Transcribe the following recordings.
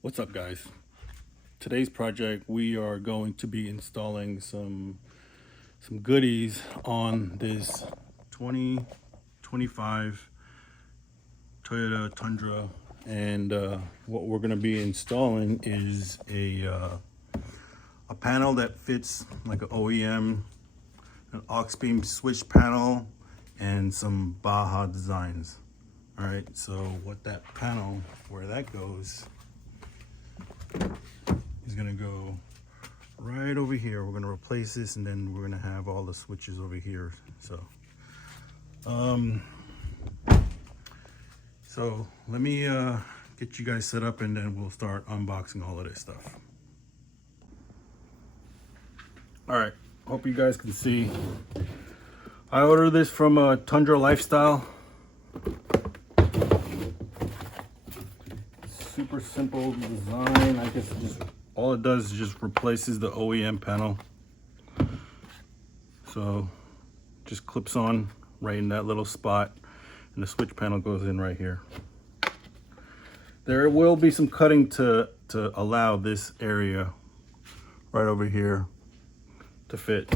What's up, guys? Today's project, we are going to be installing some goodies on this 2025 Toyota Tundra, and what we're going to be installing is a panel that fits like an OEM, an AUXBEAM switch panel, and some Baja designs. All right, so what that panel, where that goes, is gonna go right over here. We're gonna replace this, and then we're gonna have all the switches over here. So let me get you guys set up, and then we'll start unboxing all of this stuff. All right, hope you guys can see. I ordered this from Tundra Lifestyle. Super simple design. I guess just all it does is just replaces the OEM panel. So just clips on right in that little spot, and the switch panel goes in right here. There will be some cutting to allow this area right over here to fit.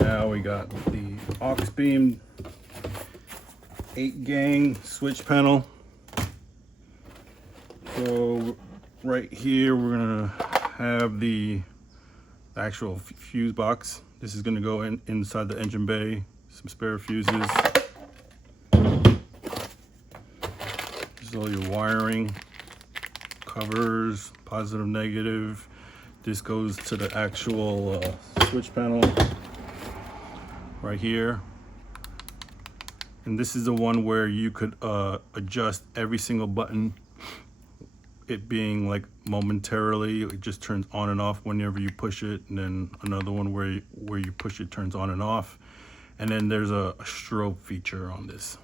Now we got the AUXBEAM 8-gang switch panel. So right here we're gonna have the actual fuse box. This is gonna go inside the engine bay. Some spare fuses. This is all your wiring, covers, positive, negative. This goes to the actual switch panel right here. And this is the one where you could adjust every single button, it being like momentarily, it just turns on and off whenever you push it. And then another one where you push it turns on and off. And then there's a strobe feature on this.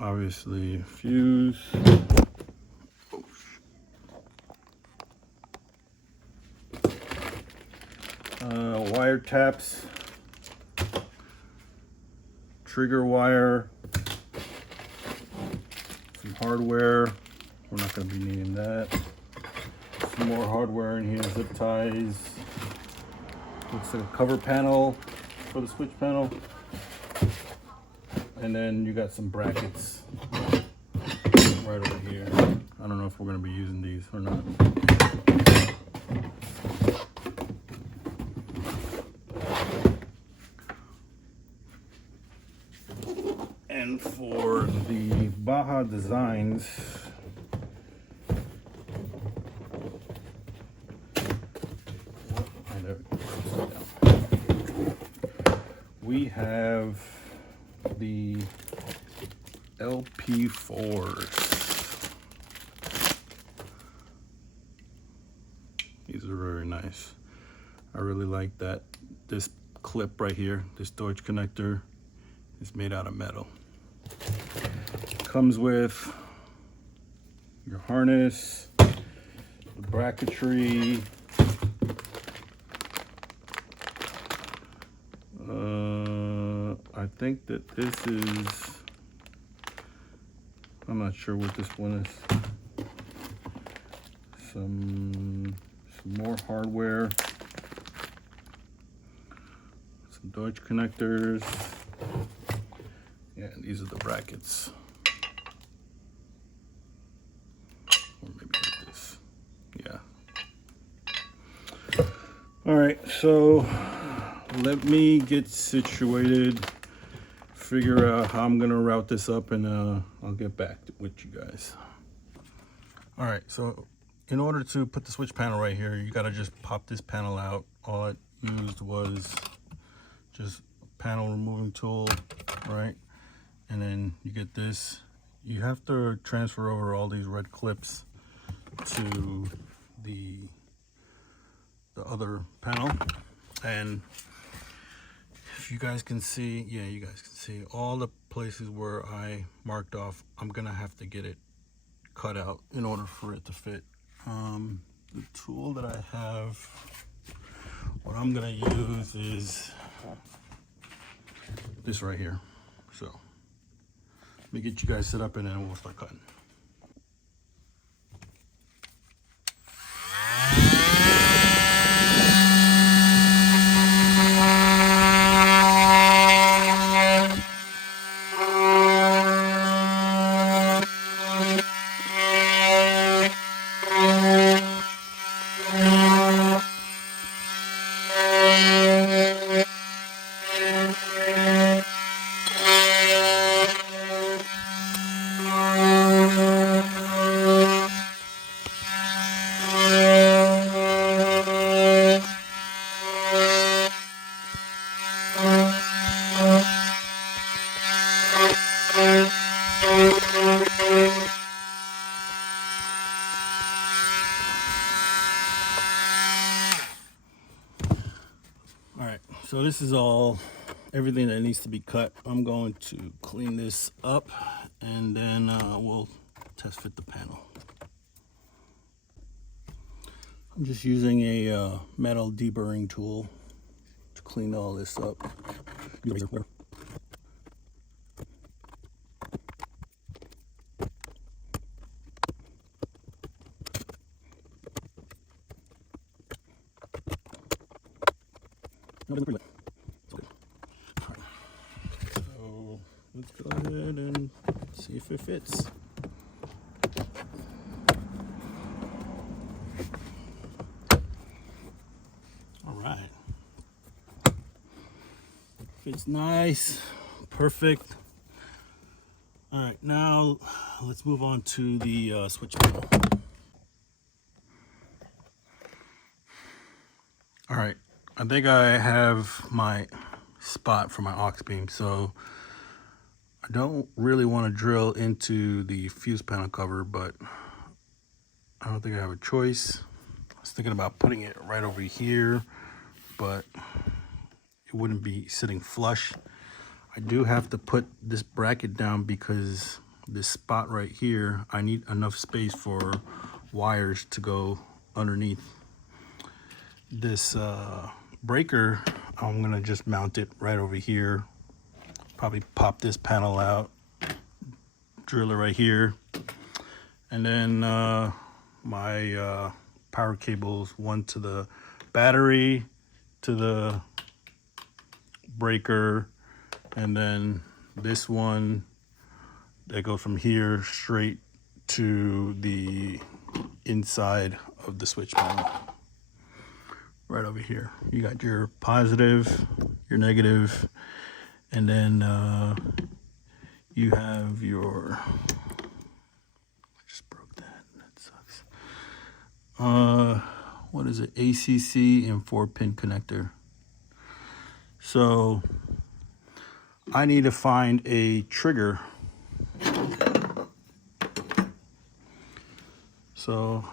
Obviously, fuse. Wire taps. Trigger wire, some hardware. We're not going to be needing that. Some more hardware in here, zip ties. Looks like a cover panel for the switch panel. And then you got some brackets right over here. I don't know if we're going to be using these or not. And for the Baja designs, we have the LP4s. These are very nice. I really like that. This clip right here, this Deutsch connector, is made out of metal. Comes with your harness, the bracketry, I think that this is, I'm not sure what this one is. Some more hardware, some Deutsch connectors. Yeah, these are the brackets. Or maybe like this. Yeah. All right, so let me get situated, figure out how I'm gonna route this up, and I'll get back with you guys. All right, so in order to put the switch panel right here, you gotta just pop this panel out. All I used was just a panel removing tool, right? And then you get this. You have to transfer over all these red clips to the other panel. And if you guys can see, yeah, you guys can see all the places where I marked off. I'm gonna have to get it cut out in order for it to fit. The tool that I have, what I'm gonna use is this right here. So let me get you guys set up and then we'll start cutting. All right, so this is everything that needs to be cut. I'm going to clean this up and then we'll test fit the panel. I'm just using a metal deburring tool to clean all this up. So let's go ahead and see if it fits. All right, fits nice, perfect. All right, now let's move on to the switch panel. All right, I think I have my spot for my AUXBEAM, so I don't really want to drill into the fuse panel cover, but I don't think I have a choice. I was thinking about putting it right over here, but it wouldn't be sitting flush. I do have to put this bracket down because this spot right here, I need enough space for wires to go underneath. This breaker, I'm gonna just mount it right over here. Probably pop this panel out, drill it right here, and then my power cables, one to the battery, to the breaker, and then this one that goes from here straight to the inside of the switch panel. Right over here, you got your positive, your negative, and then you have your, I just broke that sucks. What is it, ACC and 4-pin connector. So I need to find a trigger. So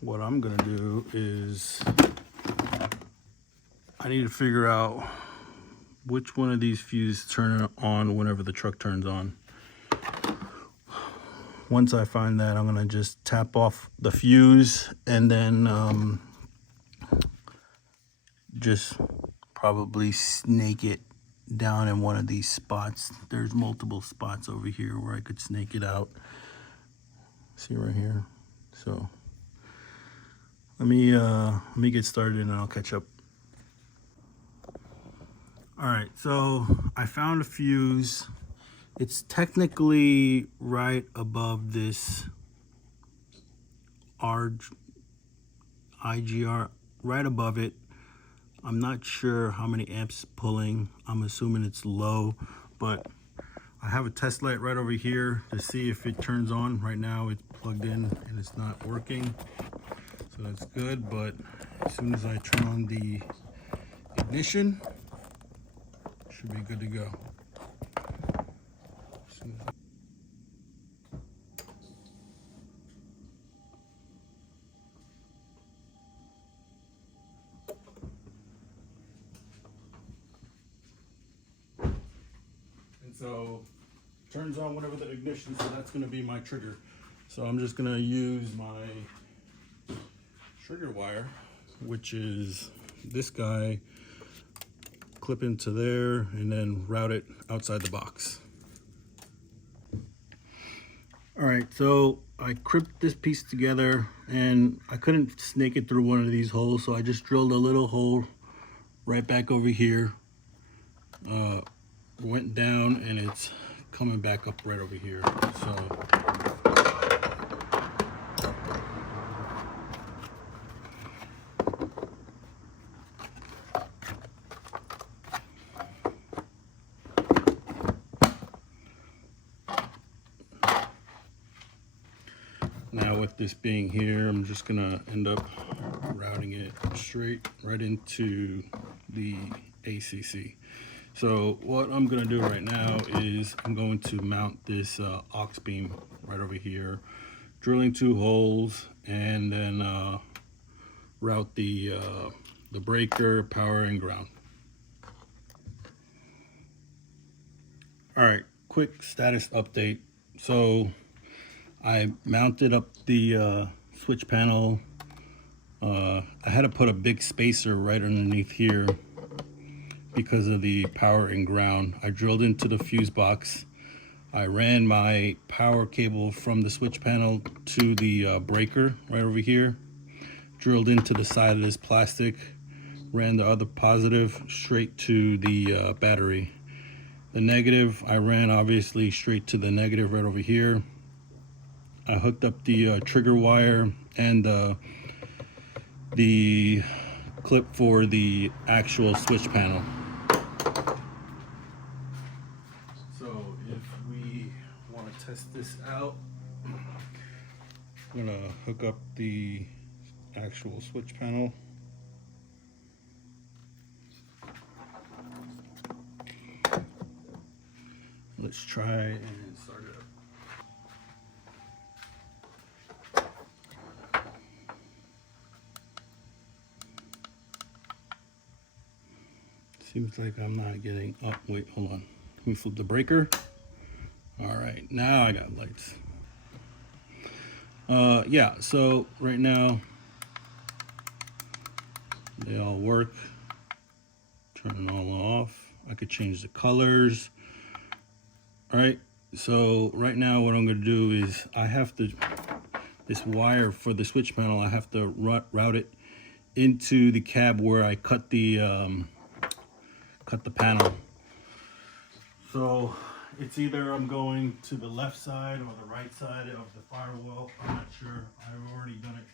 what I'm gonna do is I need to figure out which one of these fuses turn on whenever the truck turns on. Once I find that, I'm gonna just tap off the fuse and then just probably snake it down in one of these spots. There's multiple spots over here where I could snake it out. See right here. So let me get started and I'll catch up. All right, so I found a fuse. It's technically right above this IGR, right above it. I'm not sure how many amps it's pulling. I'm assuming it's low, but I have a test light right over here to see if it turns on. Right now it's plugged in and it's not working, so that's good. But as soon as I turn on the ignition, should be good to go. And so turns on whenever the ignition, so that's going to be my trigger. So I'm just going to use my trigger wire, which is this guy, clip into there and then route it outside the box. All right, so I crimped this piece together and I couldn't snake it through one of these holes, so I just drilled a little hole right back over here. Went down and it's coming back up right over here. So now with this being here, I'm just gonna end up routing it straight right into the ACC. So what I'm gonna do right now is I'm going to mount this AUXBEAM right over here, drilling 2 holes, and then route the breaker, power, and ground. All right, quick status update. So I mounted up the switch panel. I had to put a big spacer right underneath here because of the power and ground. I drilled into the fuse box. I ran my power cable from the switch panel to the breaker right over here, drilled into the side of this plastic, ran the other positive straight to the battery. The negative, I ran obviously straight to the negative right over here. I hooked up the trigger wire and the clip for the actual switch panel. So if we want to test this out, I'm gonna hook up the actual switch panel. Let's try and start it up. Seems like I'm not getting up. Wait, hold on. Let me flip the breaker. All right, now I got lights. Yeah, so right now they all work. Turn it all off. I could change the colors. All right, so right now what I'm gonna do is I have to, this wire for the switch panel, I have to route it into the cab where I cut the panel. So it's either I'm going to the left side or the right side of the firewall. I'm not sure. I've already done it.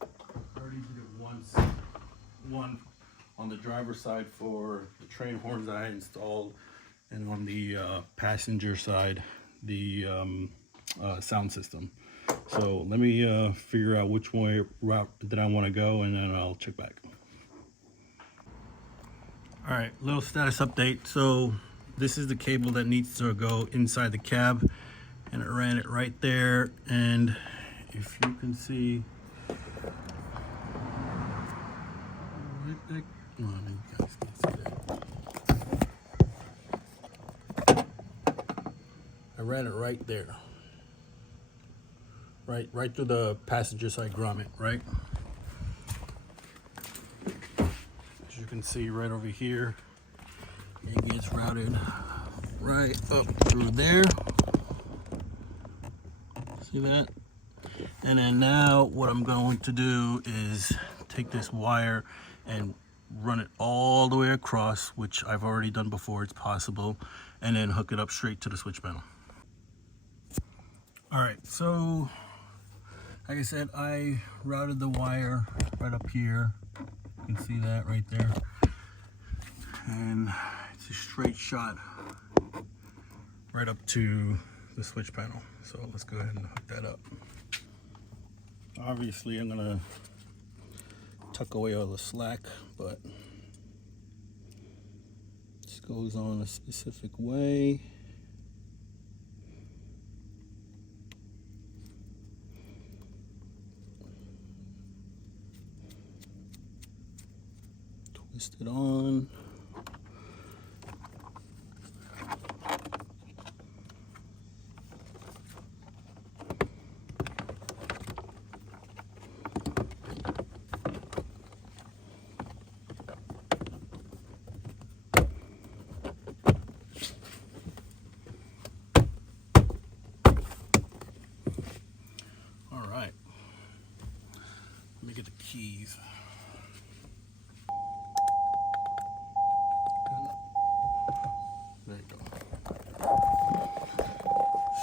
I already did it once. One on the driver's side for the train horns that I installed, and on the passenger side, the sound system. So let me figure out which way route that I want to go, and then I'll check back. All right, little status update. So this is the cable that needs to go inside the cab, and I ran it right there. And if you can see, I ran it right there, right through the passenger side grommet, right? As you can see right over here, it gets routed right up through there. See that? And then now what I'm going to do is take this wire and run it all the way across, which I've already done before, it's possible, and then hook it up straight to the switch panel. All right, so like I said, I routed the wire right up here. You can see that right there. And it's a straight shot right up to the switch panel. So let's go ahead and hook that up. Obviously, I'm gonna tuck away all the slack, but this goes on a specific way. Twist it on.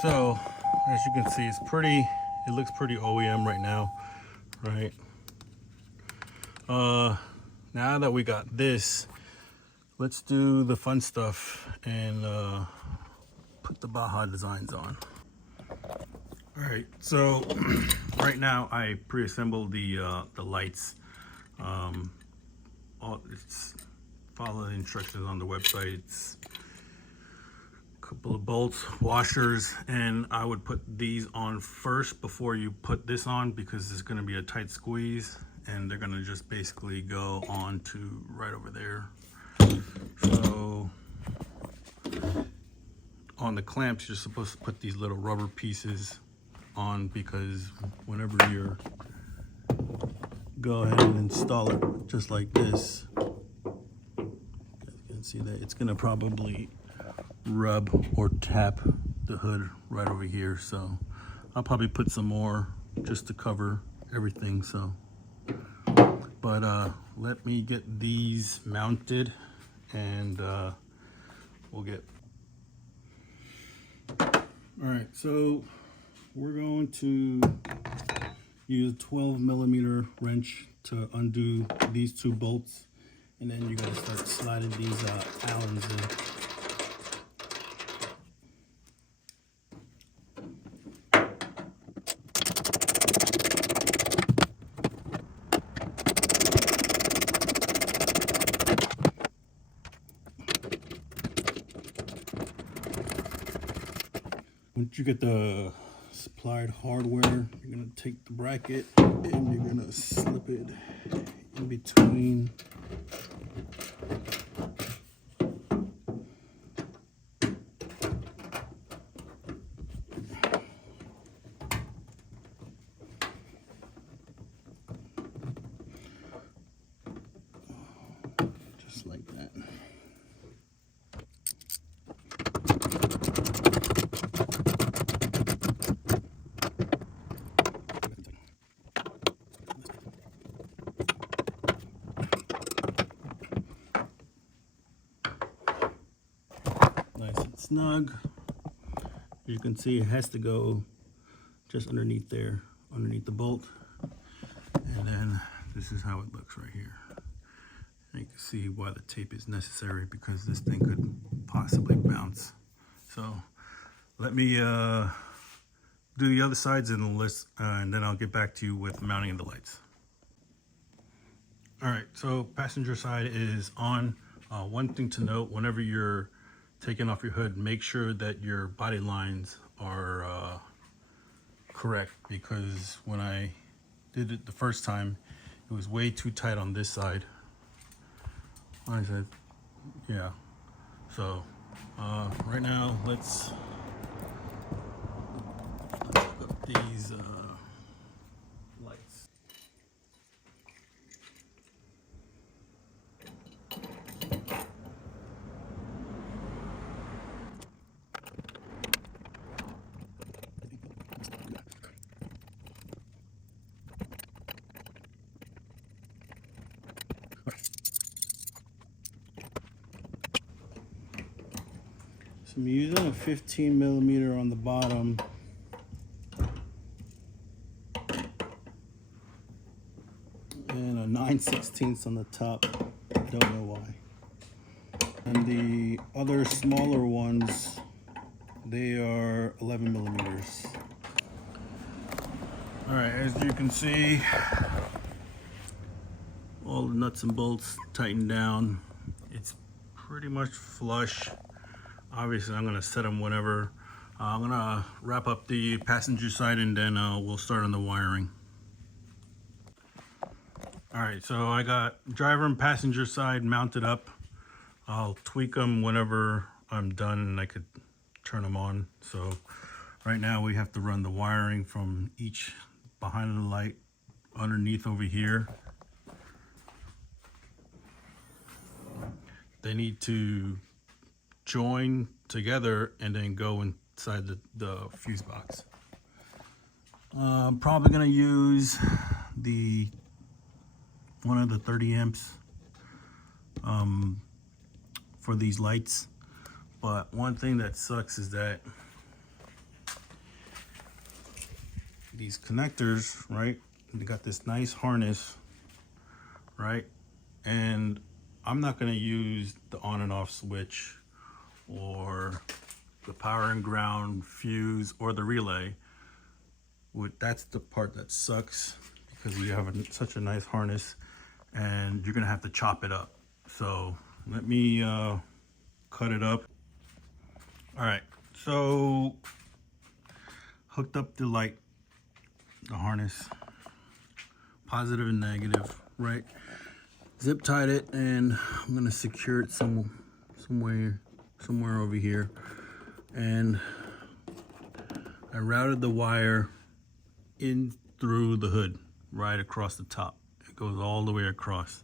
So as you can see, it looks pretty OEM right now, right? Now that we got this, let's do the fun stuff and put the Baja designs on. All right, so right now I pre-assembled the lights. It's follow the instructions on the website. It's a couple of bolts, washers, and I would put these on first before you put this on, because it's going to be a tight squeeze, and they're going to just basically go on to right over there. So on the clamps, you're supposed to put these little rubber pieces on, because whenever you're go ahead and install it just like this, you can see that it's gonna probably rub or tap the hood right over here. So I'll probably put some more just to cover everything. So but let me get these mounted, and we'll get. All right, so we're going to use a 12mm wrench to undo these two bolts, and then you gotta start sliding these Allens in. Once you get the supplied hardware, you're gonna take the bracket and you're gonna slip it in between just like that. Nice and snug. You can see it has to go just underneath there, underneath the bolt. And then this is how it looks right here. And you can see why the tape is necessary, because this thing could possibly bounce. So let me do the other sides and then I'll get back to you with mounting the lights. All right, so passenger side is on. One thing to note, whenever you're taking off your hood, make sure that your body lines are correct, because when I did it the first time, it was way too tight on this side. I said, yeah. So right now, let's hook up these lights. So I'm using a 15mm on the bottom. And a 9/16 on the top. Don't know why. And the other smaller ones, they are 11mm. All right, as you can see, all the nuts and bolts tightened down. It's pretty much flush. Obviously, I'm gonna set them whenever. I'm gonna wrap up the passenger side, and then we'll start on the wiring. All right, so I got driver and passenger side mounted up. I'll tweak them whenever I'm done and I could turn them on. So right now we have to run the wiring from each behind the light underneath over here. They need to join together and then go inside the fuse box. I'm probably gonna use one of the 30 amps for these lights, but one thing that sucks is that these connectors, right? They got this nice harness, right? And I'm not going to use the on and off switch or the power and ground fuse or the relay. That's the part that sucks, because we have such a nice harness and you're going to have to chop it up. So let me cut it up. All right, so hooked up the light, the harness, positive and negative, right? Zip tied it, and I'm gonna secure it somewhere over here. And I routed the wire in through the hood, right across the top. It goes all the way across.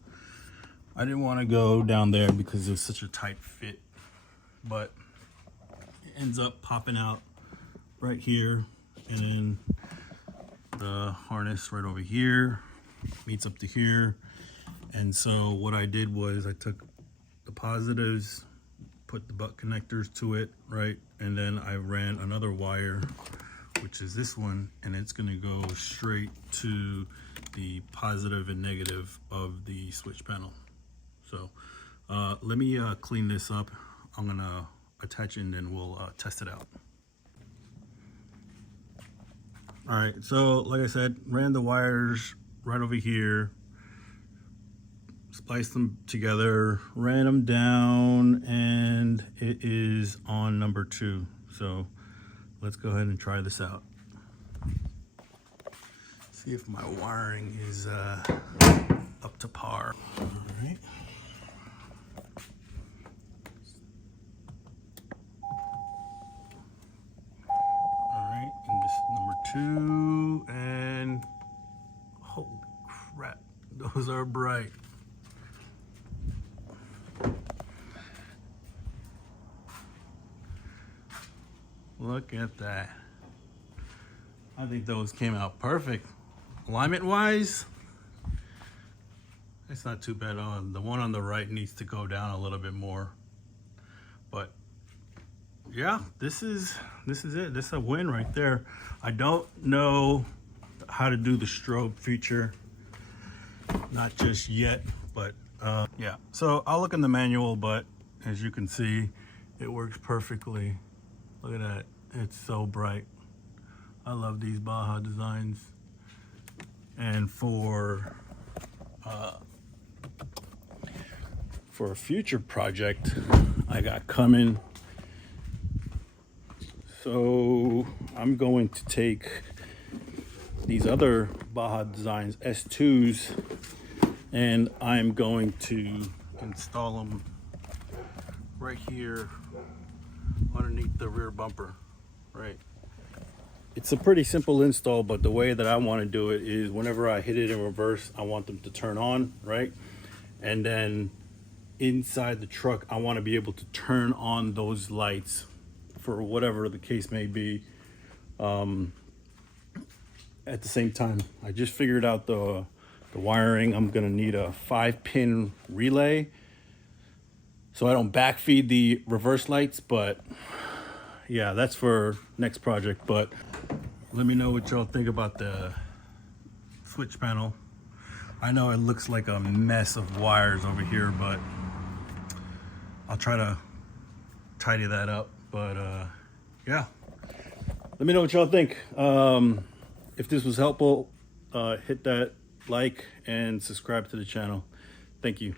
I didn't want to go down there because it was such a tight fit, but it ends up popping out right here, and then the harness right over here meets up to here. And so what I did was I took the positives, put the butt connectors to it, right? And then I ran another wire, which is this one, and it's gonna go straight to the positive and negative of the switch panel. So let me clean this up. I'm gonna attach it and then we'll test it out. All right, so like I said, ran the wires right over here, spliced them together, ran them down, and it is on number 2. So let's go ahead and try this out. See if my wiring is up to par. All right. Number 2, and holy crap, those are bright. Look at that. I think those came out perfect. Alignment wise, it's not too bad. The one on the right needs to go down a little bit more, but yeah, this is it. This is a win right there. I don't know how to do the strobe feature, not just yet, but yeah. So I'll look in the manual, but as you can see, it works perfectly. Look at that, it's so bright. I love these Baja designs. And for a future project I got coming, so I'm going to take these other Baja Designs S2s and I'm going to install them right here underneath the rear bumper, right? It's a pretty simple install, but the way that I want to do it is whenever I hit it in reverse, I want them to turn on, right? And then inside the truck, I want to be able to turn on those lights for whatever the case may be at the same time. I just figured out the wiring. I'm gonna need a 5-pin relay so I don't backfeed the reverse lights, but yeah, that's for next project. But let me know what y'all think about the switch panel. I know it looks like a mess of wires over here, but I'll try to tidy that up. But yeah, let me know what y'all think. If this was helpful, hit that like and subscribe to the channel. Thank you.